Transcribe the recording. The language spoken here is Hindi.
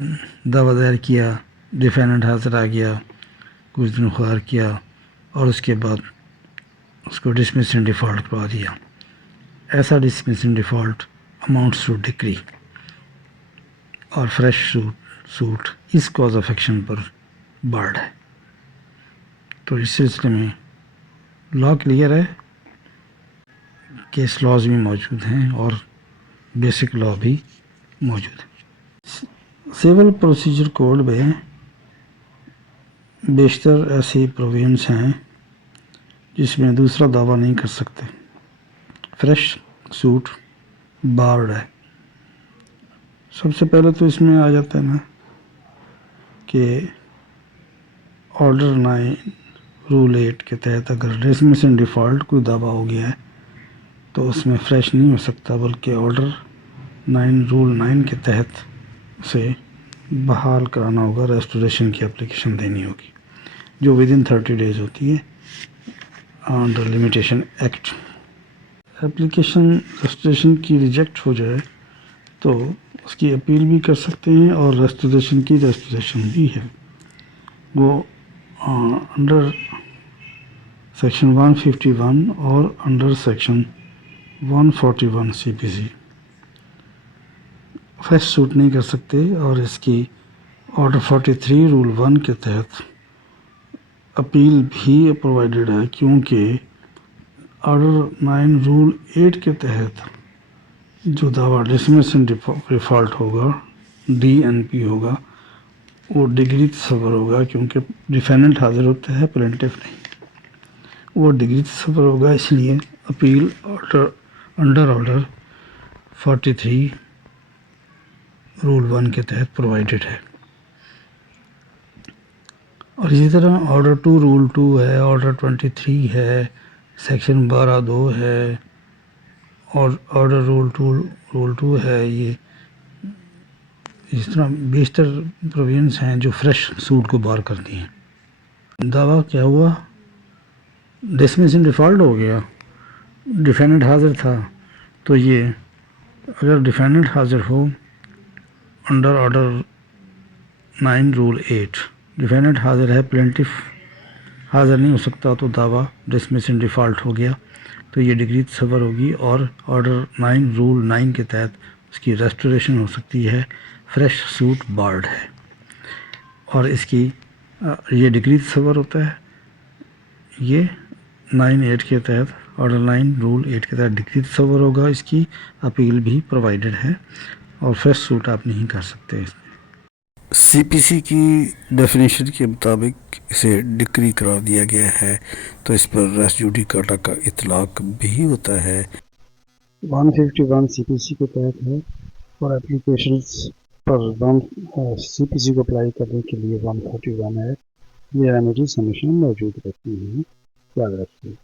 दावा दायर किया, डिफेंडेंट हाजिर आ गया, कुछ दिन ख्यार किया और उसके बाद उसको डिसमिस इन डिफ़ॉल्ट करवा दिया। ऐसा dismiss in default amounts to decree और फ्रेश सूट इस कॉज ऑफ एक्शन पर बार्ड है। तो इस सिलसिले में लॉ क्लियर है, केस लॉज भी मौजूद हैं और बेसिक लॉ भी मौजूद है। सिविल प्रोसीजर कोड में बेशतर ऐसी प्रोविजंस हैं जिसमें दूसरा दावा नहीं कर सकते। फ्रेश सूट बार्ड है। सबसे पहले तो इसमें आ जाता है ना कि ऑर्डर 9 रूल 8 के तहत अगर डिसमिस इन डिफ़ॉल्ट कोई दावा हो गया है तो उसमें फ्रेश नहीं हो सकता, बल्कि ऑर्डर 9 रूल 9 के तहत उसे बहाल कराना होगा, रेस्टोरेशन की एप्लीकेशन देनी होगी जो विद इन 30 डेज़ होती है under limitation act. Application restoration की रिजेक्ट हो जाए तो उसकी अपील भी कर सकते हैं और रेस्टोरेशन की रेस्टोरेशन भी है वो अंडर सेक्शन 151 और under section 141 CPC fresh suit नहीं कर सकते। और इसकी ऑर्डर 43 रूल 1 के तहत अपील भी प्रोवाइडेड है, क्योंकि ऑर्डर 9 रूल 8 के तहत जो दावा डिसमिस इन डिफ़ॉल्ट होगा, डीएनपी होगा, वो डिग्री तसव्वुर होगा, क्योंकि डिफेंडेंट हाजिर होता है, प्लेंटिफ नहीं। वो डिग्री तसव्वुर होगा, इसलिए अपील अंडर ऑर्डर 43 रूल 1 के तहत प्रोवाइडेड है। और इसी तरह ऑर्डर 2 रूल 2 है, ऑर्डर 23 है, सेक्शन 12(2) है और ऑर्डर रूल 2 है। ये इस तरह बेशतर प्रोविजंस हैं जो फ्रेश सूट को बार करती हैं। दावा क्या हुआ, डिसमिस इन डिफ़ॉल्ट हो गया, डिफेंडेंट हाजिर था, तो ये अगर डिफेंडेंट हाजिर हो अंडर ऑर्डर 9 रूल 8, डिफेंडेंट हाजिर है, प्लेंटिफ हाजिर नहीं हो सकता, तो दावा डिसमिस इन डिफ़ॉल्ट हो गया, तो ये डिग्री तसव्वुर होगी और ऑर्डर 9 रूल 9 के तहत उसकी रेस्टोरेशन हो सकती है। फ्रेश सूट बार्ड है और इसकी ये डिग्री तसव्वुर होता है, ये 9(8) के तहत ऑर्डर 9 रूल 8 के तहत डिग्री तसव्वुर होगा। इसकी अपील भी प्रोवाइडेड है और फ्रेश सूट आप नहीं कर सकते। सीपीसी की डेफिनेशन के मुताबिक इसे डिक्री करार दिया गया है, तो इस पर रेस जुडिकाटा का इतलाक भी होता है। 151 सीपीसी के तहत है और एप्लीकेशंस पर सीपीसी को अप्लाई करने के लिए 141 है। ये रेमेडीज हमेशा मौजूद रहती हैं, याद रखिए।